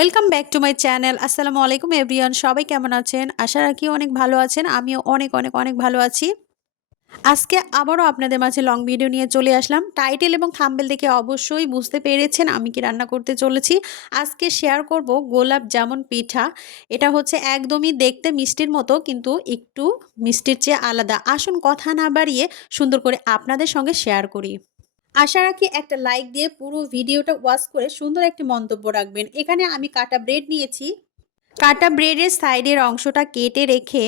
Welcome back to my channel. আসসালামু আলাইকুম everyone, সবাই কেমন আছেন? আশা রাখি অনেক ভালো আছেন। আমিও অনেক অনেক অনেক ভালো আছি। আজকে আবারও আপনাদের মাঝে লং ভিডিও নিয়ে চলে আসলাম। টাইটেল এবং থাম্বনেল দেখে অবশ্যই বুঝতে পেরেছেন আমি কি রান্না করতে চলেছি। আজকে শেয়ার করব গোলাপ জামুন পিঠা। এটা হচ্ছে একদমই দেখতে মিষ্টির মতো, কিন্তু একটু মিষ্টির চেয়ে আলাদা। আসুন কথা না বাড়িয়ে সুন্দর করে আপনাদের সঙ্গে শেয়ার করি। আশা রাখি একটা লাইক দিয়ে পুরো ভিডিওটা ওয়াচ করে সুন্দর একটি মন্তব্য রাখবেন। এখানে আমি কাটা ব্রেড নিয়েছি। কাটা ব্রেডের সাইডের অংশটা কেটে রেখে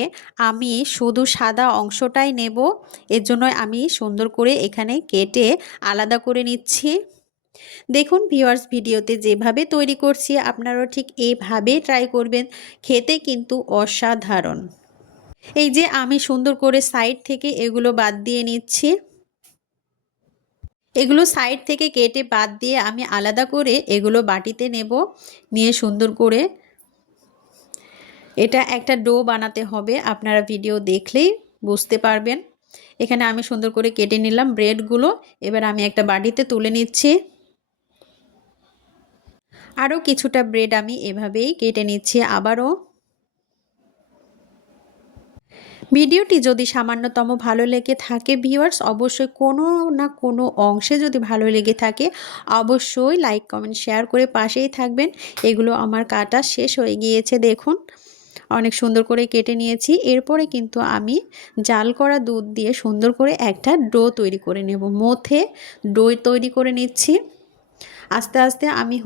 আমি শুধু সাদা অংশটাই নেব। এর জন্য আমি সুন্দর করে এখানে কেটে আলাদা করে নিচ্ছি। দেখুন ভিউয়ার্স, ভিডিওতে যেভাবে তৈরি করছি আপনারাও ঠিক এইভাবে ট্রাই করবেন, খেতে কিন্তু অসাধারণ। এই যে আমি সুন্দর করে সাইড থেকে এগুলো বাদ দিয়ে নিচ্ছি। এগুলো সাইড থেকে কেটে বাদ দিয়ে আমি আলাদা করে এগুলো বাটিতে নেব। নিয়ে সুন্দর করে এটা একটা ডো বানাতে হবে, আপনারা ভিডিও দেখলেই বুঝতে পারবেন। এখানে আমি সুন্দর করে কেটে নিলাম ব্রেডগুলো। এবার আমি একটা বাটিতে তুলে নিচ্ছি। আরও কিছুটা ব্রেড আমি এভাবেই কেটে নিচ্ছি আবারও। ভিডিওটি যদি সামান্যতম ভালো লেগে থাকে ভিউয়ার্স, অবশ্যই কোনো না কোনো অংশে যদি ভালো লেগে থাকে অবশ্যই লাইক কমেন্ট শেয়ার করে পাশেই থাকবেন। এগুলো আমার কাটা শেষ হয়ে গিয়েছে, দেখুন অনেক সুন্দর করে কেটে নিয়েছি। এরপরে কিন্তু আমি জাল করা দুধ দিয়ে সুন্দর করে একটা ডো তৈরি করে নেব। মথে ডো তৈরি করে নিচ্ছি। আস্তে আস্তে আমি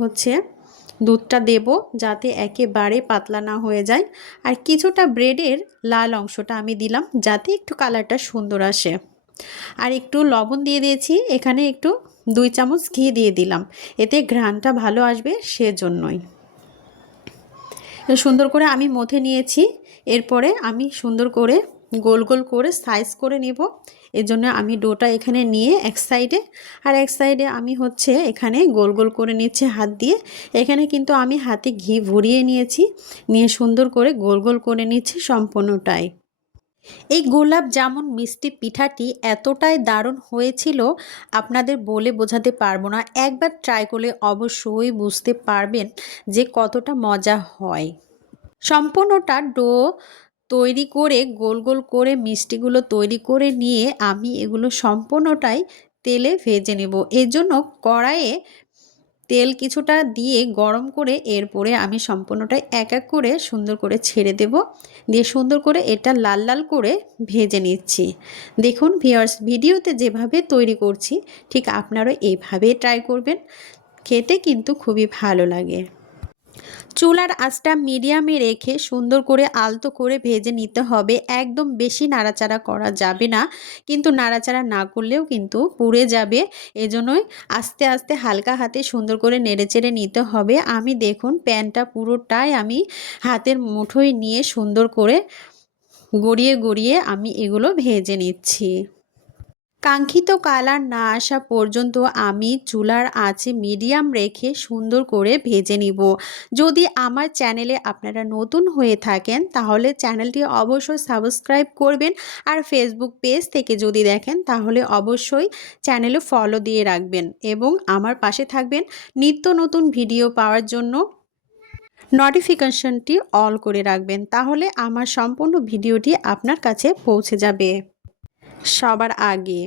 দুধটা দেব যাতে একেবারে পাতলা না হয়ে যায়। আর কিছুটা ব্রেডের লাল অংশটা আমি দিলাম যাতে একটু কালারটা সুন্দর আসে। আর একটু লবণ দিয়ে দিয়েছি, এখানে একটু 2 চামচ ঘি দিয়ে দিলাম, এতে ঘ্রাণটা ভালো আসবে সেজন্যই। সুন্দর করে আমি মথে নিয়েছি। এরপরে আমি সুন্দর করে গোল গোল করে সাইজ করে নেব। এর জন্য আমি ডোটা এখানে নিয়ে এক সাইডে, আর এক সাইডে আমি এখানে গোল গোল করে নিচ্ছি হাত দিয়ে। এখানে কিন্তু আমি হাতে ঘি ভরিয়ে নিয়েছি, নিয়ে সুন্দর করে গোল গোল করে নিচ্ছি সম্পূর্ণটাই। এই গোলাপ জামুন মিষ্টি পিঠাটি এতটাই দারুণ হয়েছিল আপনাদের বলে বোঝাতে পারবো না। একবার ট্রাই করলে অবশ্যই বুঝতে পারবেন যে কতটা মজা হয়। সম্পূর্ণটা ডো তৈরি করে গোল গোল করে মিষ্টিগুলো তৈরি করে নিয়ে আমি এগুলো সম্পূর্ণটাই তেলে ভেজে নেব। এর জন্য কড়াইয়ে তেল কিছুটা দিয়ে গরম করে এরপরে আমি সম্পূর্ণটাই এক এক করে সুন্দর করে ছেড়ে দেব। দিয়ে সুন্দর করে এটা লাল লাল করে ভেজে নিচ্ছি। দেখুন ভিউয়ার্স, ভিডিওতে যেভাবে তৈরি করছি ঠিক আপনারাও এইভাবে ট্রাই করবেন, খেতে কিন্তু খুবই ভালো লাগে। চুলার আঁচটা মিডিয়ামে রেখে সুন্দর করে আলতো করে ভেজে নিতে হবে। একদম বেশি নাড়াচাড়া করা যাবে না, কিন্তু নাড়াচাড়া না করলেও কিন্তু পুড়ে যাবে। এজন্যই আস্তে আস্তে হালকা হাতে সুন্দর করে নেড়েচেড়ে নিতে হবে। আমি দেখুন প্যানটা পুরোটাই আমি হাতের মুঠোয় নিয়ে সুন্দর করে গড়িয়ে গড়িয়ে আমি এগুলো ভেজে নিচ্ছি। কাঙ্ক্ষিত কালার না আসা পর্যন্ত আমি চুলার আঁচে মিডিয়াম রেখে সুন্দর করে ভেজে নিব। যদি আমার চ্যানেলে আপনারা নতুন হয়ে থাকেন তাহলে চ্যানেলটি অবশ্যই সাবস্ক্রাইব করবেন, আর ফেসবুক পেজ থেকে যদি দেখেন তাহলে অবশ্যই চ্যানেলে ফলো দিয়ে রাখবেন এবং আমার পাশে থাকবেন নিত্য নতুন ভিডিও পাওয়ার জন্য। নোটিফিকেশনটি অল করে রাখবেন, তাহলে আমার সম্পূর্ণ ভিডিওটি আপনার কাছে পৌঁছে যাবে সবার আগে।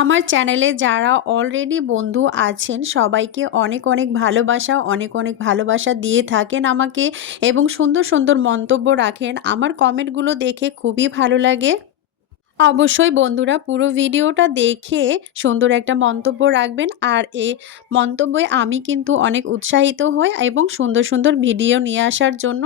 আমার চ্যানেলে যারা অলরেডি বন্ধু আছেন সবাইকে অনেক অনেক ভালোবাসা, অনেক অনেক ভালোবাসা দিয়ে থাকেন আমাকে এবং সুন্দর সুন্দর মন্তব্য রাখেন। আমার কমেন্টগুলো দেখে খুবই ভালো লাগে। অবশ্যই বন্ধুরা পুরো ভিডিওটা দেখে সুন্দর একটা মন্তব্য রাখবেন, আর এই মন্তব্যে আমি কিন্তু অনেক উৎসাহিত হই এবং সুন্দর সুন্দর ভিডিও নিয়ে আসার জন্য।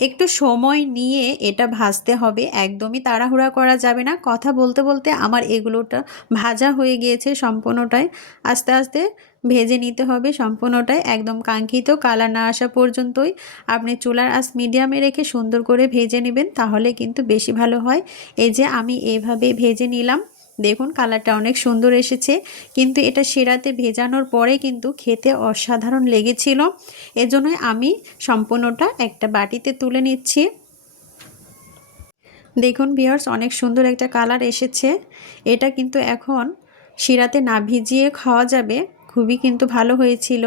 একটু সময় নিয়ে এটা ভাজতে হবে, একদমই তাড়াহুড়া করা যাবে না। কথা বলতে বলতে আমার এগুলোটা ভাজা হয়ে গিয়েছে সম্পূর্ণটাই। আস্তে আস্তে ভেজে নিতে হবে সম্পূর্ণটাই, একদম কাঙ্ক্ষিত কালার না আসা পর্যন্তই। আপনি চুলার আঁচ মিডিয়ামে রেখে সুন্দর করে ভেজে নেবেন, তাহলে কিন্তু বেশি ভালো হয়। এই যে আমি এইভাবে ভেজে নিলাম, দেখুন কালারটা অনেক সুন্দর এসেছে, কিন্তু এটা শিরাতে ভেজানোর পরে কিন্তু খেতে অসাধারণ লেগেছিল। এজন্যই আমি সম্পূর্ণটা একটা বাটিতে তুলে নিচ্ছি। দেখুন ভিউয়ার্স, অনেক সুন্দর একটা কালার এসেছে। এটা কিন্তু এখন শিরাতে না ভিজিয়ে খাওয়া যাবে, খুবই কিন্তু ভালো হয়েছিল।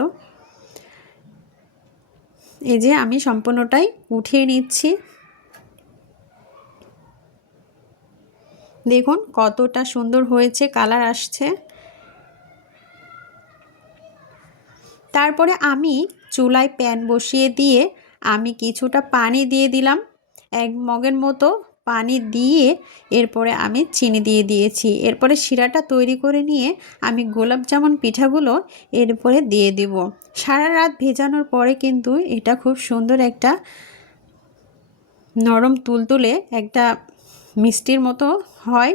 এই যে আমি সম্পূর্ণটাই উঠিয়ে নিচ্ছি। দেখুন কতটা সুন্দর হয়েছে, কালার আসছে। তারপরে আমি চুলায় প্যান বসিয়ে দিয়ে আমি কিছুটা পানি দিয়ে দিলাম, 1 মগের মতো পানি দিয়ে এরপরে আমি চিনি দিয়ে দিয়েছি। এরপরে শিরাটা তৈরি করে নিয়ে আমি গোলাপ জামুন পিঠাগুলো এরপরে দিয়ে দেব। সারা রাত ভেজানোর পরে কিন্তু এটা খুব সুন্দর একটা নরম তুলতুলে একটা মিষ্টির মতো হয়।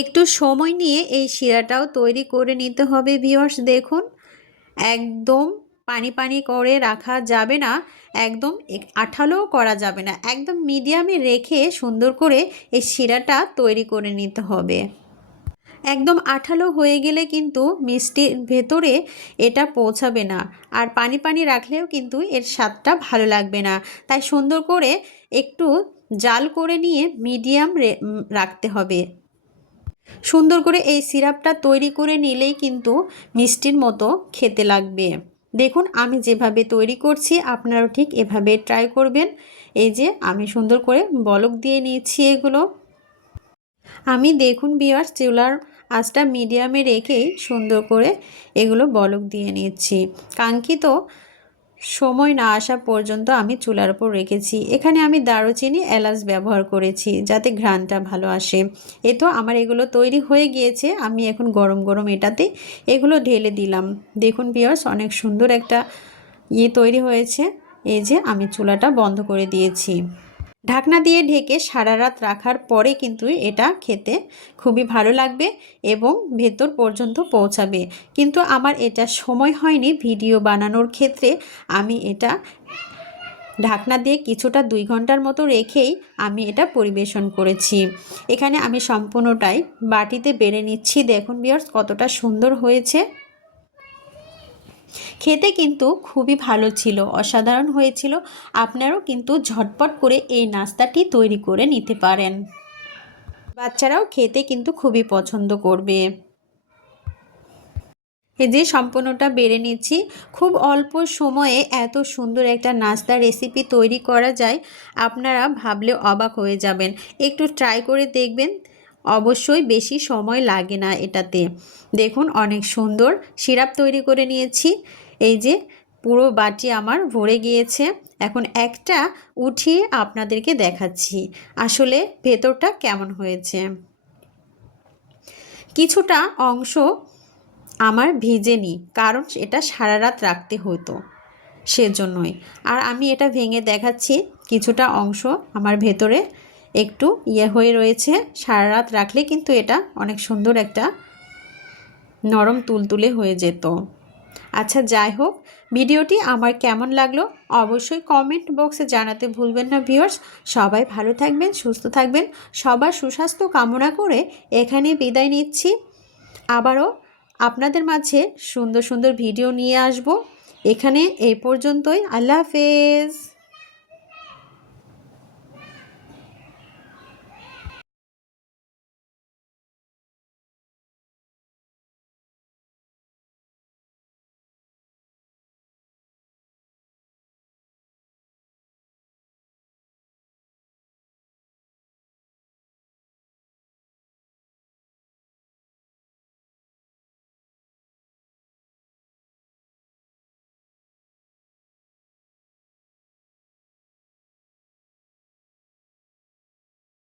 একটু সময় নিয়ে এই শিরাটাও তৈরি করে নিতে হবে ভিউয়ার্স। দেখুন একদম পানি পানি করে রাখা যাবে না, একদম আঠালোও করা যাবে না, একদম মিডিয়ামে রেখে সুন্দর করে এই শিরাটা তৈরি করে নিতে হবে। একদম আঠালো হয়ে গেলে কিন্তু মিষ্টির ভেতরে এটা পৌঁছাবে না, আর পানি পানি রাখলেও কিন্তু এর স্বাদটা ভালো লাগবে না। তাই সুন্দর করে একটু জাল করে নিয়ে মিডিয়াম রাখতে হবে। সুন্দর করে এই সিরাপটা তৈরি করে নিলেই কিন্তু মিষ্টির মতো খেতে লাগবে। দেখুন আমি যেভাবে তৈরি করছি আপনারাও ঠিক এভাবে ট্রাই করবেন। এই যে আমি সুন্দর করে বলক দিয়ে নিয়েছি এগুলো। আমি দেখুন ভিউয়ার্স চুলার আঁচটা মিডিয়ামে রেখেই সুন্দর করে এগুলো বলক দিয়ে নিচ্ছি। কাঙ্ক্ষিত সময় না আসা পর্যন্ত আমি চুলার উপর রেখেছি। এখানে আমি দারুচিনি এলাচ ব্যবহার করেছি যাতে ঘ্রাণটা ভালো আসে। এ তো আমার এগুলো তৈরি হয়ে গিয়েছে। আমি এখন গরম গরম এটাতে এগুলো ঢেলে দিলাম। দেখুন ভিউয়ার্স অনেক সুন্দর একটা তৈরি হয়েছে। এই যে আমি চুলাটা বন্ধ করে দিয়েছি। ঢাকনা দিয়ে ঢেকে সারা রাত রাখার পরে কিন্তু এটা খেতে খুবই ভালো লাগবে এবং ভেতর পর্যন্ত পৌঁছাবে। কিন্তু আমার এটা সময় হয়নি ভিডিও বানানোর ক্ষেত্রে, আমি এটা ঢাকনা দিয়ে কিছুটা 2 ঘন্টার মতো রেখেই আমি এটা পরিবেশন করেছি। এখানে আমি সম্পূর্ণটাই বাটিতে বেড়ে নিচ্ছি। দেখুন ভিউয়ার্স কতটা সুন্দর হয়েছে। খেতে কিন্তু খুবই ভালো ছিল, অসাধারণ হয়েছিল। আপনারাও কিন্তু ঝটপট করে এই নাস্তাটি তৈরি করে নিতে পারেন। বাচ্চারাও খেতে কিন্তু খুবই পছন্দ করবে। এই যে সম্পূর্ণটা বেড়ে নিচ্ছি। খুব অল্প সময়ে এত সুন্দর একটা নাস্তা রেসিপি তৈরি করা যায়, আপনারা ভাবলে অবাক হয়ে যাবেন। একটু ট্রাই করে দেখবেন, অবশ্যই বেশি সময় লাগে না এটাতে। দেখুন অনেক সুন্দর সিরাপ তৈরি করে নিয়েছি। এই যে পুরো বাটি আমার ভরে গিয়েছে। এখন একটা উঠিয়ে আপনাদেরকে দেখাচ্ছি আসলে ভেতরটা কেমন হয়েছে। কিছুটা অংশ আমার ভিজেনি, কারণ এটা সারা রাত রাখতে হতো সেজন্যই। আর আমি এটা ভেঙে দেখাচ্ছি, কিছুটা অংশ আমার ভেতরে একটু হয়ে রয়েছে। সারা রাত রাখলে কিন্তু এটা অনেক সুন্দর একটা নরম তুলতুলে হয়ে যেত। আচ্ছা যাই হোক, ভিডিওটি আমার কেমন লাগলো অবশ্যই কমেন্ট বক্সে জানাতে ভুলবেন না ভিউয়ার্স। সবাই ভালো থাকবেন, সুস্থ থাকবেন, সবার সুস্বাস্থ্য কামনা করে এখানে বিদায় নিচ্ছি। আবারও আপনাদের মাঝে সুন্দর সুন্দর ভিডিও নিয়ে আসব। এখানে এই পর্যন্তই। আল্লাহ হাফেজ।